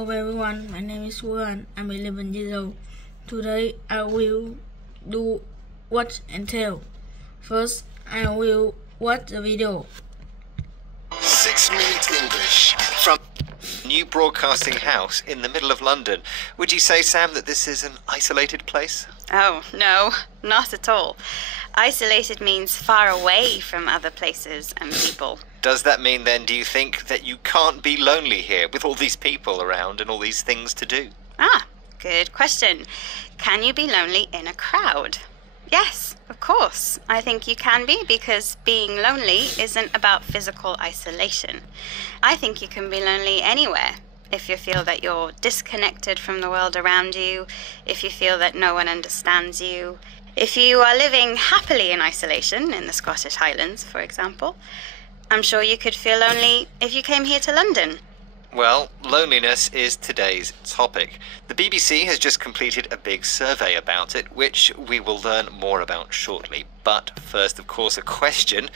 Hello everyone, my name is Quốc An. I'm 11 years old. Today I will do watch and tell. First, I will watch the video. 6 minutes English from New broadcasting house in the middle of London. Would you say, Sam, that this is an isolated place? Oh, no, not at all. Isolated means far away from other places and people. Does that mean then, do you think, that you can't be lonely here with all these people around and all these things to do? Good question. Can you be lonely in a crowd? Yes, of course. I think you can be, because being lonely isn't about physical isolation. I think you can be lonely anywhere. If you feel that you're disconnected from the world around you, if you feel that no one understands you, if you are living happily in isolation in the Scottish Highlands, for example, I'm sure you could feel lonely if you came here to London. Well, loneliness is today's topic. The BBC has just completed a big survey about it, which we will learn more about shortly. But first, of course, a question.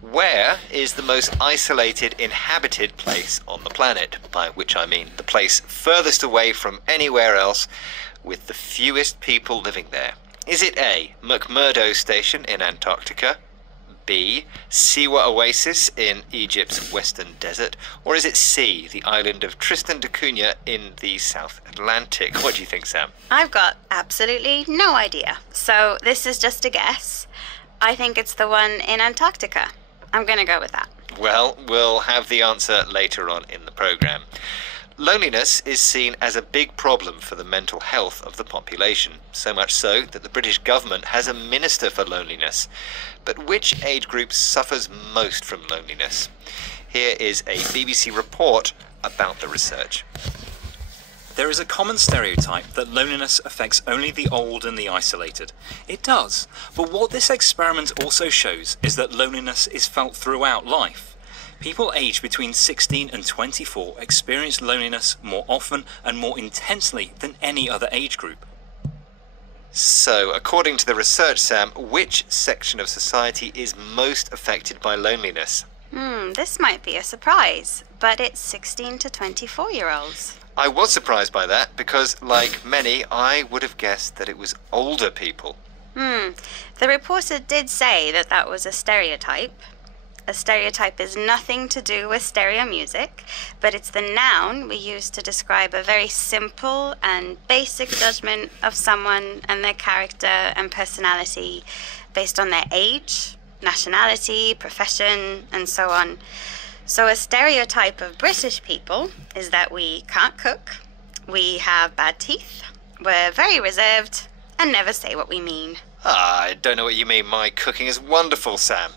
Where is the most isolated inhabited place on the planet? By which I mean the place furthest away from anywhere else with the fewest people living there. Is it A, McMurdo Station in Antarctica? B, Siwa Oasis in Egypt's western desert? Or is it C, the island of Tristan da Cunha in the South Atlantic? What do you think, Sam? I've got absolutely no idea. So this is just a guess. I think it's the one in Antarctica. I'm going to go with that. Well, we'll have the answer later on in the programme. Loneliness is seen as a big problem for the mental health of the population, so much so that the British government has a minister for loneliness. But which age group suffers most from loneliness? Here is a BBC report about the research. There is a common stereotype that loneliness affects only the old and the isolated. It does, but what this experiment also shows is that loneliness is felt throughout life. People aged between 16 and 24 experience loneliness more often and more intensely than any other age group. So, according to the research, Sam, which section of society is most affected by loneliness? This might be a surprise, but it's 16 to 24-year-olds. I was surprised by that because, like many, I would have guessed that it was older people. The reporter did say that that was a stereotype. A stereotype is nothing to do with stereo music, but it's the noun we use to describe a very simple and basic judgment of someone and their character and personality based on their age, nationality, profession, and so on. So a stereotype of British people is that we can't cook, we have bad teeth, we're very reserved, and never say what we mean. I don't know what you mean. My cooking is wonderful, Sam.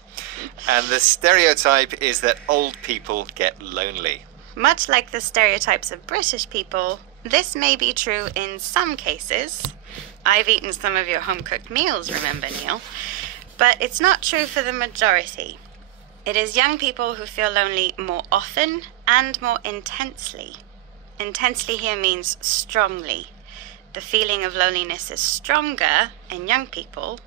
And the stereotype is that old people get lonely. Much like the stereotypes of British people, this may be true in some cases. I've eaten some of your home-cooked meals, remember, Neil? But it's not true for the majority. It is young people who feel lonely more often and more intensely. Intensely here means strongly. The feeling of loneliness is stronger in young people